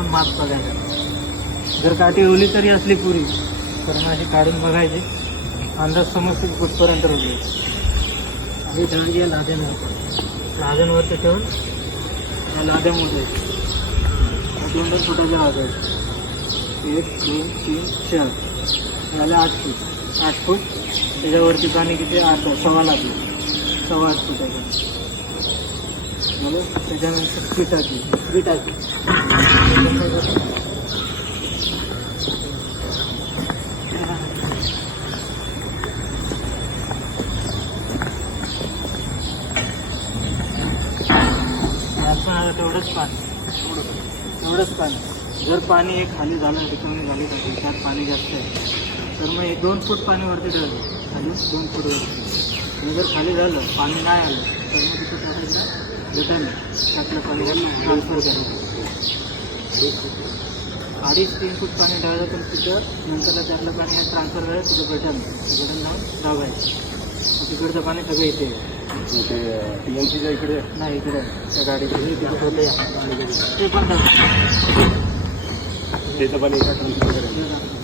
पण माप बघायचा. जर काठी ओली तरी असली पुरी तर मग अशी काढून बघायची, अंदाज समजते कुठपर्यंत रोवली. आधी ठेवून घ्या लाद्यांवरती ठेवून या लाद्या मोजायची. 2-2 फुटाच्या वाजायचे. 1, 2, 3, 4 झाले 8 फूट. 8 फूट त्याच्यावरती पाणी किती 8 सव्वा लागले 8 फुटाचे. मला त्याच्यानंतर पिठाची आपण तेवढंच पाणी. जर पाणी एक खाली झालं कमी झाली पाहिजे, त्यात पाणी जास्त आहे तर मग 2 फूट पाणी वरती ठेवलं, खाली 2 फूट वरती. आणि जर खाली झालं पाणी नाही आलं तर मग तिथं टाकायचं बेटाने, त्यातलं पाणी ट्रान्सफर करायचं. 2.5-3 फूट पाणी ठेवायचं, पण तिथं नंतर त्यातलं पाणी ट्रान्सफर करायचं तिथं बेटाने लावून दाबायचं. तिकडचं पाणी सगळं इथे TMCच्या इकडे नाही, इकडे त्या गाडीचे ते पण त्याचं पाणी ट्रान्सफर करायचं.